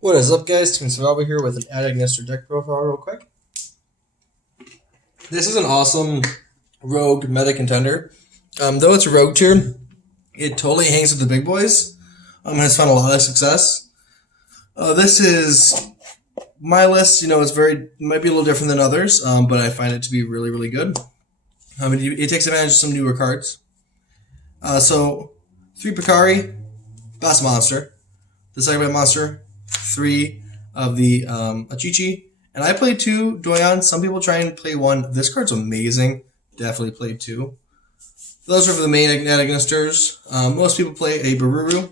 What is up, guys? Team Survival here with an Agnister deck profile real quick. This is an awesome rogue meta contender. Though it's a rogue tier, it totally hangs with the big boys. Has found a lot of success. This is my list. It's might be a little different than others, but I find it to be really, really good. It takes advantage of some newer cards. So 3 Picari, best monster. The second monster, 3 of the Achichi. And I played 2 Doyan. Some people try and play 1. This card's amazing. Definitely played 2. Those are for the main Agnisters. Most people play a Baruru.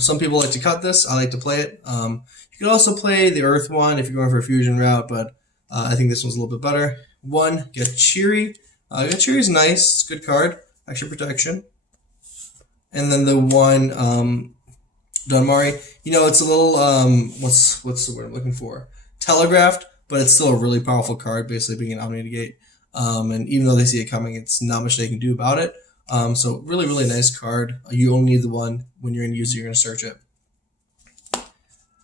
Some people like to cut this. I like to play it. You could also play the Earth one if you're going for a fusion route, but I think this one's a little bit better. 1, Gachiri. Gachiri's nice. It's a good card. Extra protection. And then the 1, Dunmari. It's a little, what's the word I'm looking for? Telegraphed, but it's still a really powerful card, basically being an Omni-Negate. And even though they see it coming, it's not much they can do about it. So really, really nice card. You only need the 1. When you're going to use it, you're going to search it.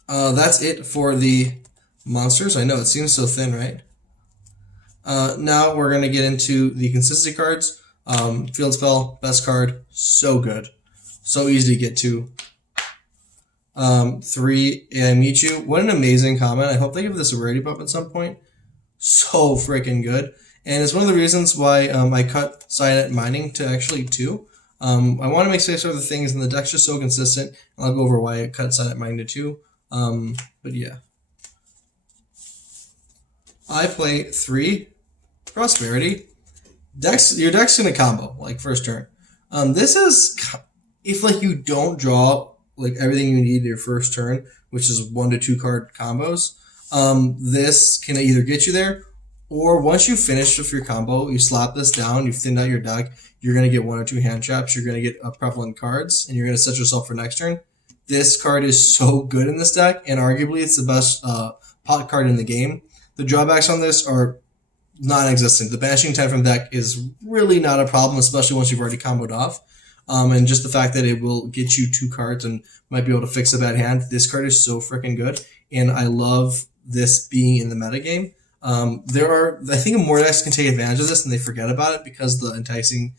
That's it for the monsters. I know, it seems so thin, right? Now we're going to get into the consistency cards. Field Spell, best card. So good. So easy to get to. 3 Michu. What an amazing comment. I hope they give this a rarity bump at some point. So freaking good. And it's one of the reasons why I cut Cyanide Mining to actually 2. I want to make space for other things, and the deck's just so consistent. And I'll go over why I cut Cyanide Mining to 2. But yeah. I play 3 Prosperity. Your deck's going to combo, like, first turn. This is, if, like, you don't draw like everything you need your first turn, which is 1 to 2 card combos. This can either get you there, or once you finish with your combo, you slap this down, you've thinned out your deck, you're going to get 1 or 2 hand traps, you're going to get prevalent cards, and you're going to set yourself for next turn. This card is so good in this deck, and arguably it's the best pot card in the game. The drawbacks on this are non-existent. The banishing time from deck is really not a problem, especially once you've already comboed off. And just the fact that it will get you 2 cards and might be able to fix a bad hand. This card is so freaking good, and I love this being in the metagame. I think more decks can take advantage of this and they forget about it because of the enticing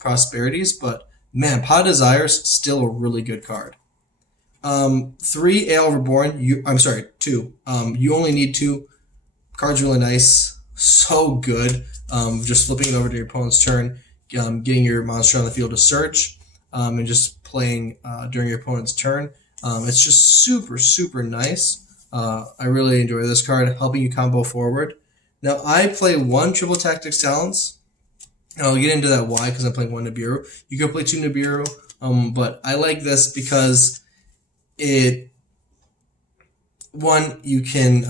prosperities, but man, Pot of Desires, still a really good card. 3 Ale Reborn, 2. You only need 2. Card's really nice, so good. Just flipping it over to your opponent's turn, getting your monster on the field to search, and just playing during your opponent's turn. It's just super, super nice. I really enjoy this card, helping you combo forward. Now, I play 1 Triple Tactics Talents, and I'll get into that why, because I'm playing 1 Nibiru. You can play 2 Nibiru, but I like this because you can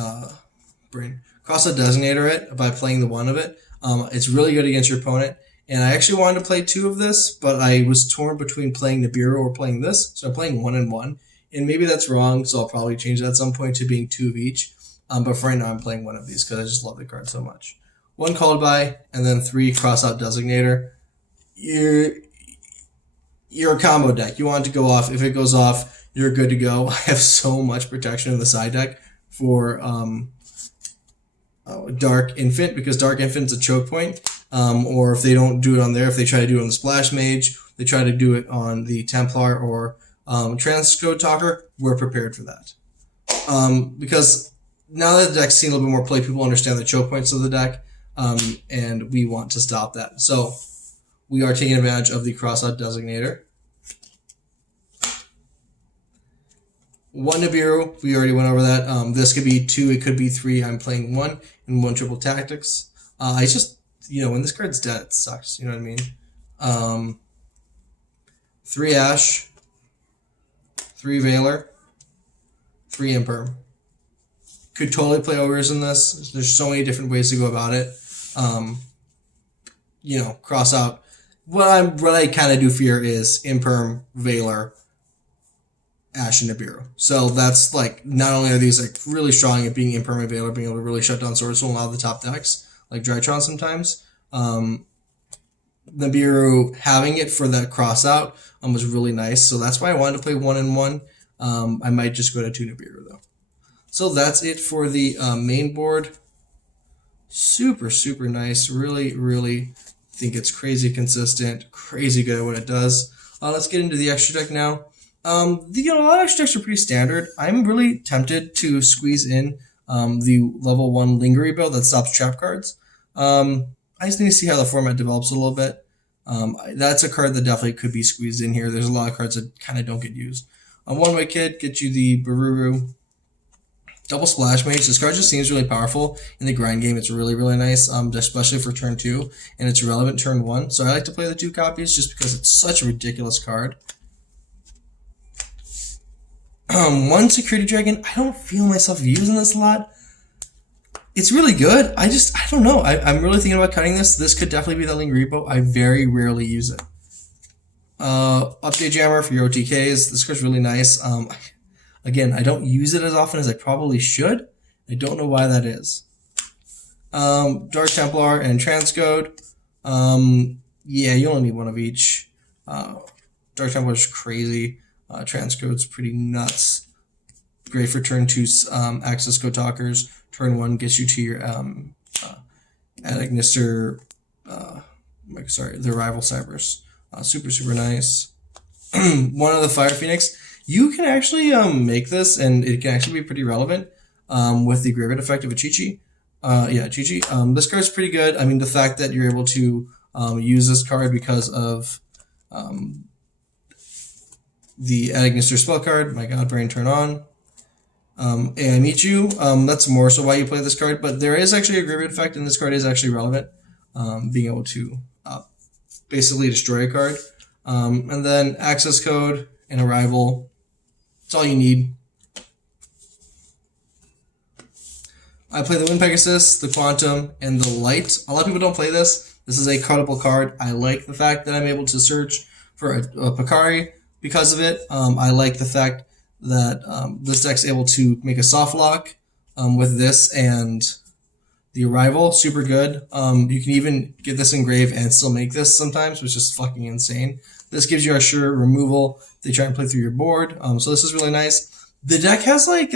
cross a designator it by playing the 1 of it. It's really good against your opponent. And I actually wanted to play 2 of this, but I was torn between playing Nibiru or playing this. So I'm playing 1 and 1. And maybe that's wrong, so I'll probably change that at some point to being 2 of each. But for right now, I'm playing 1 of these because I just love the card so much. 1 Called By, and then 3 Cross Out Designator. You're a combo deck. You want it to go off. If it goes off, you're good to go. I have so much protection in the side deck for Dark Infant, because Dark Infant's a choke point. Or if they don't do it on there, if they try to do it on the Splash Mage, they try to do it on the Templar or Transcode Talker, we're prepared for that. Because now that the deck's seen a little bit more play, people understand the choke points of the deck, and we want to stop that. So we are taking advantage of the Crossout Designator. 1 Nibiru, we already went over that. This could be 2, it could be 3. I'm playing 1 and 1 Triple Tactics. I just, when this card's dead, it sucks. You know what I mean? 3 Ash, 3 Veiler, 3 Imperm. Could totally play ogres in this. There's so many different ways to go about it. Cross out. What I kind of do fear is Imperm, Veiler, Ash, and Nibiru. So that's like, not only are these like really strong at being Imperm and Veiler, being able to really shut down Sword Soul in a lot of the top decks, like Drytron sometimes. Nibiru having it for that cross out was really nice. So that's why I wanted to play 1 and 1. I might just go to 2 Nibiru though. So that's it for the main board. Super, super nice. Really, really think it's crazy consistent, crazy good at what it does. Let's get into the extra deck now. A lot of extra decks are pretty standard. I'm really tempted to squeeze in the level 1 Lingery build that stops trap cards. I just need to see how the format develops a little bit. That's a card that definitely could be squeezed in here. There's a lot of cards that kind of don't get used. One Way Kid gets you the Baruru. Double Splash Mage. This card just seems really powerful in the grind game. It's really, really nice, especially for turn 2, and it's relevant turn 1. So I like to play the 2 copies just because it's such a ridiculous card. One Security Dragon. I don't feel myself using this a lot. It's really good. I don't know. I'm really thinking about cutting this. This could definitely be the Lingering Repo. I very rarely use it. Update Jammer for your OTKs. This card's really nice. Again, I don't use it as often as I probably should. I don't know why that is. Dark Templar and Transcode. Yeah, you only need one of each. Dark Templar is crazy. Transcode's pretty nuts. Great for turn 2 Access Code Talkers. Turn 1 gets you to your Adagnister, the Rival Cybers. Super, super nice. One of the Fire Phoenix. You can actually make this, and it can actually be pretty relevant with the Graveyard effect of a Chi-Chi. Chi-Chi. This card's pretty good. I mean, the fact that you're able to use this card because of the Adagnister spell card. My god, brain turn on. And I meet you. That's more so why you play this card, but there is actually a Graveyard effect, and this card is actually relevant. Being able to basically destroy a card. And then Access Code and a Rival. That's all you need. I play the Wind Pegasus, the Quantum, and the Light. A lot of people don't play this. This is a cuttable card. I like the fact that I'm able to search for a Pakari because of it. I like the fact that this deck's able to make a soft lock with this and the Arrival. Super good. You can even get this engrave and still make this sometimes, which is fucking insane. This gives you a sure removal if they try and play through your board. So this is really nice. The deck has like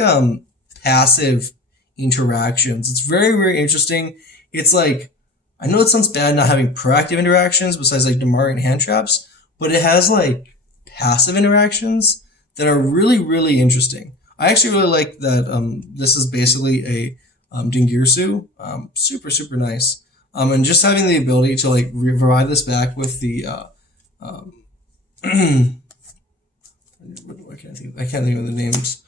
passive interactions. It's very, very interesting. It's like, I know it sounds bad not having proactive interactions besides like Damari and hand traps, but it has like passive interactions that are really, really interesting. I actually really like that this is basically a Dingirsu. Super, super nice. And just having the ability to like revive this back with the I can't think of the names.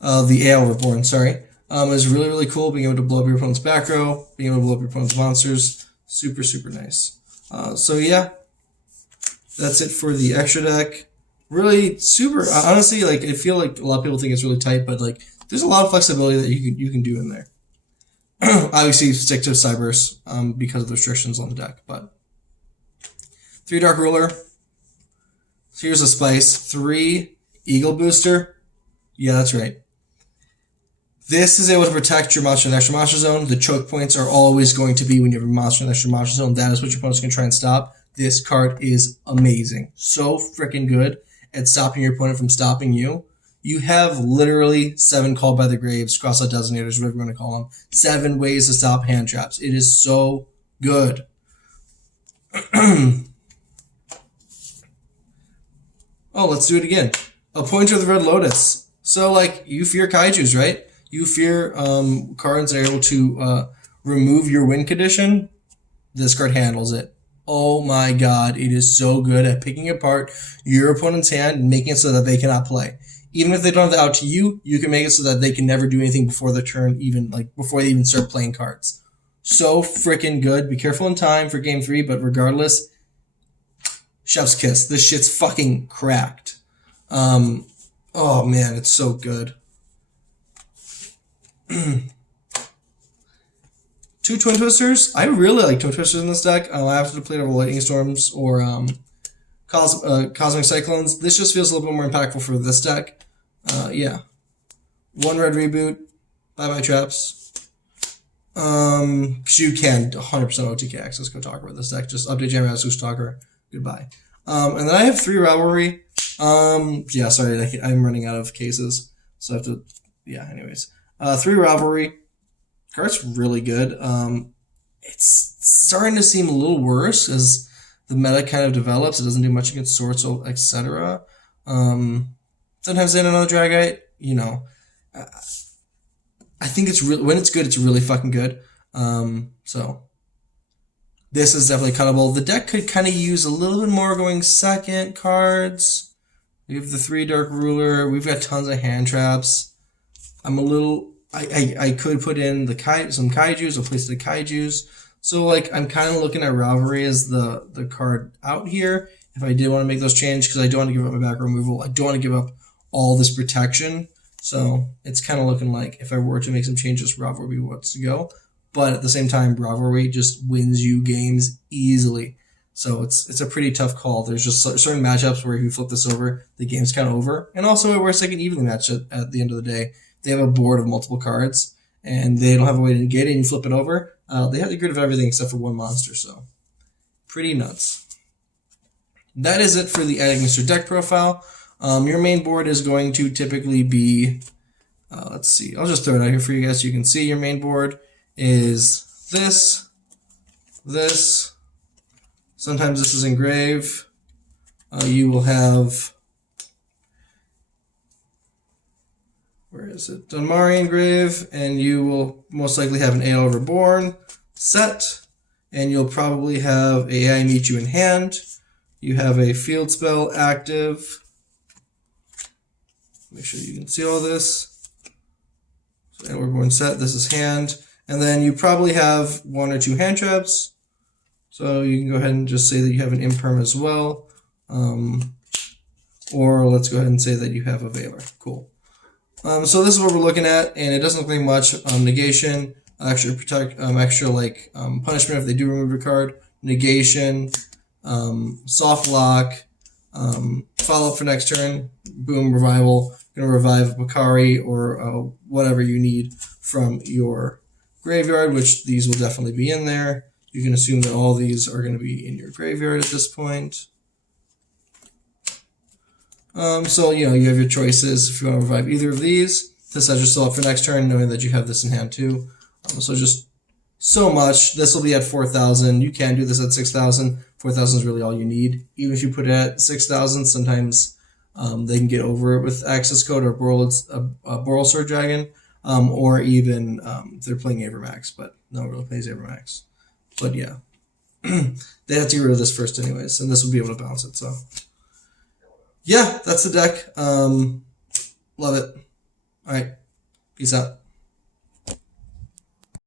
The Ale Reborn, sorry. Is really, really cool. Being able to blow up your opponent's back row, being able to blow up your opponent's monsters. Super, super nice. So yeah, that's it for the extra deck. Really super, honestly, like I feel like a lot of people think it's really tight, but like there's a lot of flexibility that you can do in there. Obviously stick to Cybers because of the restrictions on the deck, but 3 Dark Ruler. So here's a Spice. 3 Eagle Booster. Yeah, that's right. This is able to protect your monster in the extra monster zone. The choke points are always going to be when you have a monster in the extra monster zone. That is what your opponent's going to try and stop. This card is amazing. So freaking good at stopping your opponent from stopping you. You have literally 7 Called by the Graves, cross-out designators, whatever you want to call them. 7 ways to stop hand traps. It is so good. Oh, let's do it again. A Pointer of the Red Lotus. So, like, you fear kaijus, right? You fear cards that are able to remove your win condition. This card handles it. Oh my god, it is so good at picking apart your opponent's hand and making it so that they cannot play. Even if they don't have the out to you, you can make it so that they can never do anything before the turn, before they even start playing cards. So freaking good. Be careful in time for game 3, but regardless, chef's kiss. This shit's fucking cracked. Oh man, it's so good. 2 Twin Twisters. I really like Twin Twisters in this deck. I have to play over Lightning Storms or Cosmic Cyclones. This just feels a little bit more impactful for this deck. Yeah. 1 red reboot. Bye-bye traps. You can 100% OTK access Kotalker with this deck. Just update Jam as Talker. Goodbye. And then I have 3 Rivalry. Yeah, sorry, I'm running out of cases. So I have to, yeah. Anyways, 3 Rivalry. Card's really good. It's starting to seem a little worse as the meta kind of develops. It doesn't do much against swords, etc. Sometimes in another Dragite, you know, I think it's really, when it's good, it's really fucking good. So this is definitely cuttable. The deck could kind of use a little bit more going second cards. We have the 3 Dark Ruler. We've got tons of hand traps. I'm a little. I could put in the some kaijus. I'll place the kaijus. So like I'm kind of looking at Rivalry as the card out here. If I did want to make those changes, because I don't want to give up my back removal. I don't want to give up all this protection. So it's kind of looking like if I were to make some changes, Rivalry wants to go. But at the same time, Rivalry just wins you games easily. So it's a pretty tough call. There's just certain matchups where if you flip this over, the game's kind of over. And also it works like an evenly match at the end of the day. They have a board of multiple cards, and they don't have a way to negate it, and you flip it over. They have to get rid of everything except for 1 monster, so pretty nuts. That is it for the Adding Mr. Deck profile. Your main board is going to typically be, let's see, I'll just throw it out here for you guys so you can see. Your main board is this, sometimes this is engrave. You will have, where is it? Dunmari engrave, and you will most likely have an AL Reborn set, and you'll probably have AI meet you in hand. You have a field spell active. Make sure you can see all this. So AL Reborn set, this is hand. And then you probably have 1 or 2 hand traps. So you can go ahead and just say that you have an Imperm as well. Or let's go ahead and say that you have a Veiler. Cool. So this is what we're looking at, and it doesn't look like much. Negation, extra protect, extra like punishment if they do remove your card. Negation, soft lock, follow up for next turn. Boom, revival. Gonna revive Bakari or whatever you need from your graveyard, which these will definitely be in there. You can assume that all these are going to be in your graveyard at this point. So, you know, you have your choices if you want to revive either of these. This sets yourself up for next turn, knowing that you have this in hand too. So just so much. This will be at 4,000. You can do this at 6,000. 4,000 is really all you need. Even if you put it at 6,000, sometimes they can get over it with access code or Boral Sword Dragon, or even they're playing Avermax, but no one really plays Avermax. But yeah, they have to get rid of this first anyways, and this will be able to balance it. So yeah, that's the deck. Love it. All right, peace out.